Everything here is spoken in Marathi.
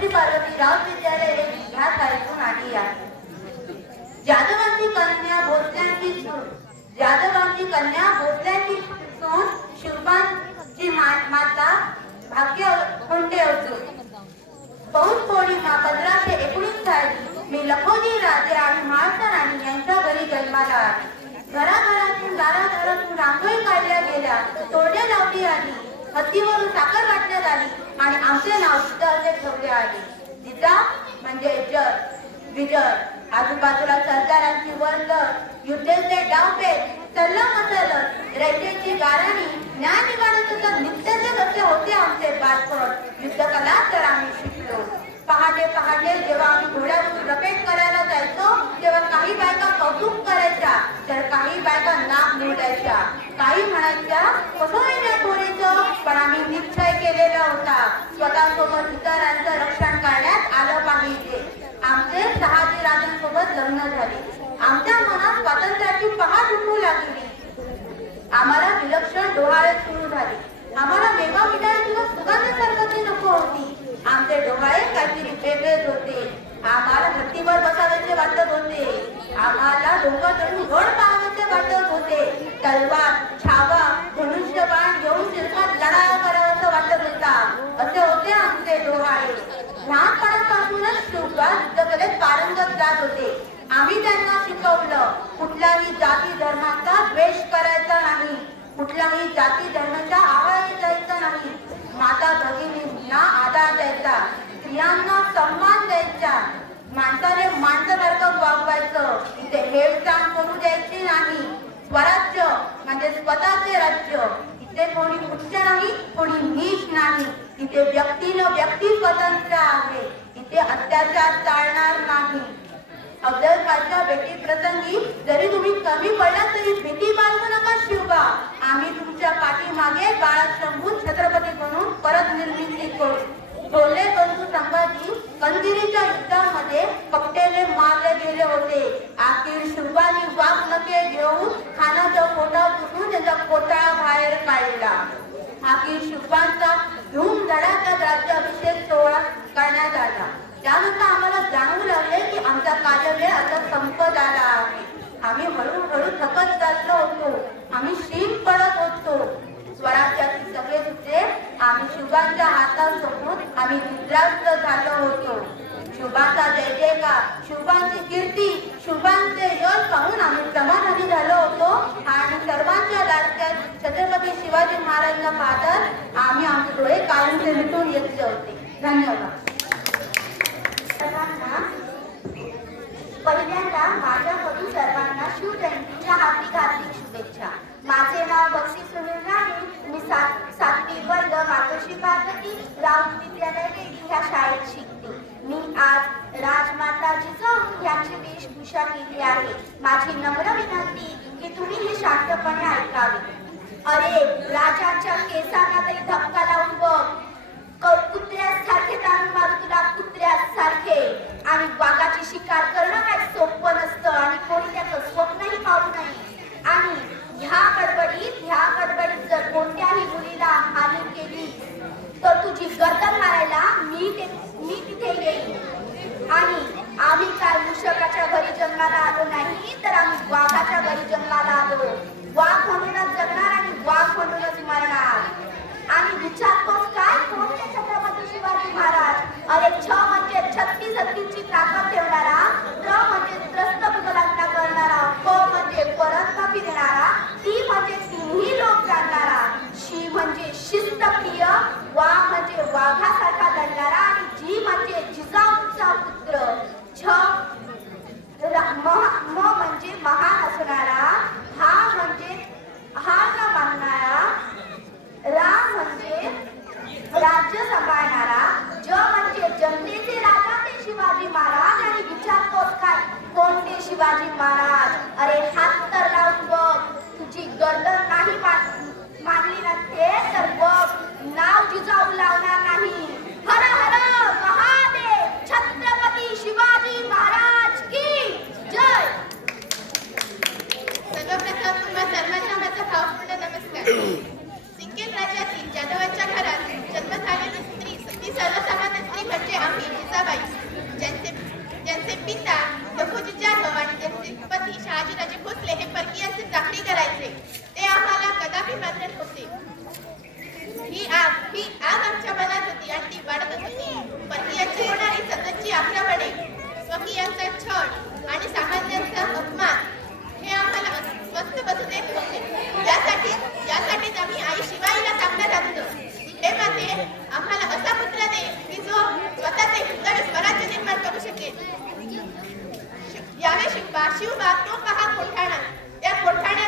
श्री पार्वती राव विद्यालय येथे ह्या शाळेतून आली आहे. जाधवांची कन्या भोसल्यांची सून जाधवांची कन्या भोसल्यांची सून शिवबांची माता भाग्य कोंडे होतो. पौष पौर्णिमा पंधराशे एकोणीस साली मी लखोजी राजे आणि महाराष्ट्र राणी यांच्या घरी जन्माला आले घराघरातून दारादारातून रांगोळी काढल्या गेल्या तोरणे लावली आली हत्तीवरून साखर वाटण्यात आली आणि आमचे नाव सीताचे ठेवले आले जिजा म्हणजे जग विजय. आजूबाजूला सरदारांची वर्ग युद्धचे डावपे सल्ला मसलत रयतेची गाराणी न्याय निवाडण्याचं नित्याचे कसे होते आमचे बालपण. युद्धकला तर आम्ही शिकलो. पहाटे पहाटे जेव्हा आम्ही घोड्यावरून रपेट करायला जायचो तेव्हा काही बायका कौतुक करायच्या तर काही बायका नाक निवडायच्या काही म्हणायच्या कसं केलेला होता. स्वतःसोबत इतरांचं रक्षण करण्यात आलं पाहिजे. आमचे शहाजी राजांसोबत लग्न झाले. आमच्या मनात स्वातंत्र्याची पहाट उठू लागली. आम्हाला विलक्षण डोहाळे सुरू झाले. आम्हाला मेवा मिठाई किंवा सुगंध सरबती नको होती. आमचे डोहाळे काहीतरी वेगळेच होते. आम्हाला हत्तीवर बसावायचे वाटत होते. आम्हाला डोंगर चढून गड पाहायचे वाटत होते. तलवार छावा धनुष्यबाण घेऊन शिरकात लढाया करावायचं वाटत होता असे होते आमचे डोहाळे लहानपणापासूनच शिवबा युद्धकलेत पारंगत जात होते आम्ही त्यांना शिकवलं कुठल्याही जाती धर्माचा द्वेष करायचा नाही. कुठल्याही जाती धर्माच्या आवाज द्यायचा नाही. माता भगिनींना आधार द्यायचा. स्त्रियांना सन्मान द्यायचा. माणसाने माणसासारखं वागवायचं इथे हेळसांड करू द्यायची नाही. स्वराज्य म्हणजे स्वतःचे राज्य. इथे कोणी उच्च नाही कोणी नीच नाही. इथे व्यक्तीनं व्यक्ती स्वतंत्र आहे. इथे अत्याचार चालणार नाही अफजल खानच्या भेटी प्रसंगी जरी तुम्ही कमी पडला तरी भीती बाळगू नका शिवबा. आम्ही तुमच्या पाठीमागे बाळा शंभू छत्रपती म्हणून परत निर्मिती करू. ढोले बंधू संभाजी कंदिरीच्या युद्धामध्ये पकटेले मारले गेले होते. अखेर शिवबाने वाघ नके घेऊन खानाचा पोटा तुटून त्याचा कोटा बाहेर काढला. अखेर शिवबांचा धूम धडाक्यात राज्याभिषेक सोहळा करण्यात आला त्यानंतर आम्हाला जाणवू लागले की आमचा कार्यवेळ आता संपत आला आहे आम्ही सोबत चाललो होतो. आम्ही शीम पडत होतो. स्वराज्याची सगळे सूत्रे आम्ही शुभांच्या हातात आम्ही निद्रास्त झालो होतो. शुभांचा जय जयकार शुभांची कीर्ती शुभांचे यश पाहून आम्ही समाधानी झालो होतो. आणि सर्वांच्या लाडक्यात छत्रपती शिवाजी महाराजांना पाहतात आम्ही आमचे डोळे कायमचे मिटून येतले होते. धन्यवाद. शाळेत शिकते. मी आज राजमाता जिजाऊ यांची वेशभूषा केली आहे. माझी नम्र विनंती की तुम्ही हे शांतपणे ऐकावे. अरे राजाच्या केसांना तरी धक्का लावून बघ क- कुत्र्यासारखे ताण मारू तुला कुत्र्यासारखे आणि वाघाची शिकार करणं काय सोपं नसतं आणि कोणी त्याचं स्वप्नही पाहू नये आणि ह्या गडबडीत ह्या गडबडीत जर कोणत्याही मुलीला हानी केली तर तुझी गर्दन मारायला मी ते मी तिथे येईन आणि आम्ही काय मूषकाच्या घरी जन्माला आलो नाही तर आम्ही वाघाच्या घरी जन्माला आलो. वाघ म्हणूनच म म्हणजे महान असणारा हा म्हणजे हा न मानणारा रा म्हणजे राज्य सांभाळणारा ज म्हणजे जनतेचे राजा ते शिवाजी महाराज आणि विचार काय? कोणते शिवाजी महाराज? चाकरी म्हणजे करायचे. ते आम्हाला कदापि मान्य होते. ही आग आमच्या मनात होती आणि ती वाढतच होती. परकीयांची होणारी सततची आक्रमणे स्वकीयांचा छळ आणि सामान्यांचा वाशिव शिकवा शिवबा तो पहा कोठाणा त्या कोठाण्यावर